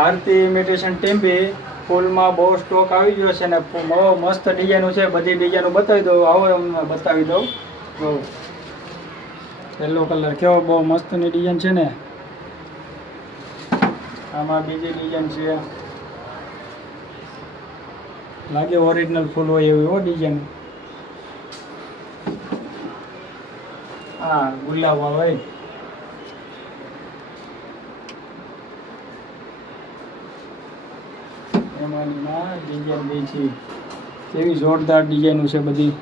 આરતી imitation ટેમ્પી ફૂલમાં બહુ stock આવી ગયો છે ને બહુ મસ્ત ડિઝાઇનો છે. બધી ડિઝાઇનો બતાવી દઉં. આવો તમને બતાવી દઉં. બહુ યલો કલર કેવો બહુ મસ્તની ડિઝાઇન છે ને. આમાં બીજી ડિઝાઇન છે, લાગે ઓરિજિનલ ફૂલ હોય એવી હો ડિઝાઇન. હા, ગુલાબ હોય. એમાંની ડિઝાઇન બી છે, કેવી જોરદાર ડિઝાઇનો છે બધી.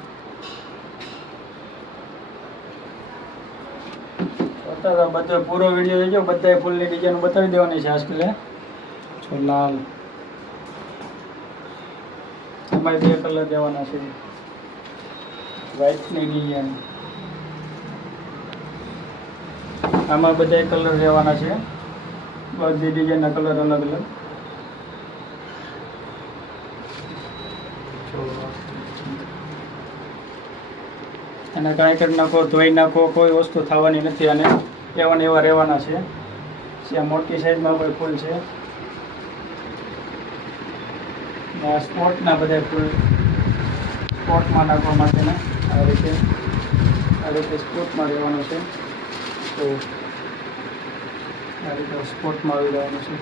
બધો પૂરો વિડીયો જોજો. બધા ફૂલની ડિઝાઇન બતાવી દેવાની છે. આજકાલ જો લાલ, એમાં 2 કલર દેવાના છે. વ્હાઈટની ડિઝાઇન, આમાં બધા કલર દેવાના છે. બધી ડિઝાઇનના કલર અલગ અલગ. અને કાંઈ કરી નાખો, ધોઈ નાખો, કોઈ વસ્તુ થવાની નથી. અને એવા ને એવા રહેવાના છે. ત્યાં મોટી સાઈઝમાં કોઈ ફૂલ છે. સ્પોટના બધા ફૂલ સ્પોટમાં નાખવા માટેના આ રીતે સ્પોટમાં રહેવાનું છે. તો આ રીતે સ્પોટમાં આવી જવાનું છે.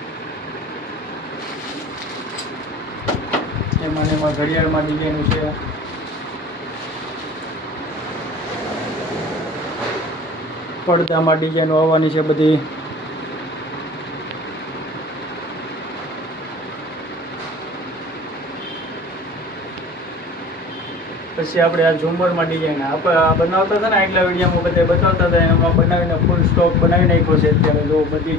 એમાં ઘડિયાળમાં ડિઝાઇનનું છે. પડદામાં ડિઝાઇનો આવવાની છે બધી. પછી આપણે આ ઝુમરમાં ડિઝાઇન આપણે બનાવતા હતા ને, આગલા વિડીયોમાં બધા બતાવતા હતા. એમાં બનાવીને ફૂલ સ્ટોક બનાવી નાખ્યો છે અત્યારે. જો બધી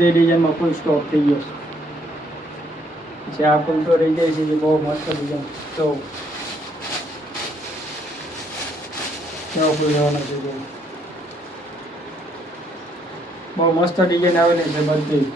ડિઝાઇનમાં ફૂલ સ્ટોક થઈ ગયો છે. પછી આ ફૂલ તો રહી જાય છે. બહુ મસ્ત ડિઝાઇન. તો કેવો ફૂલ લેવાનો છે. બહુ મસ્ત ડિઝાઇન આવેલી છે બધી.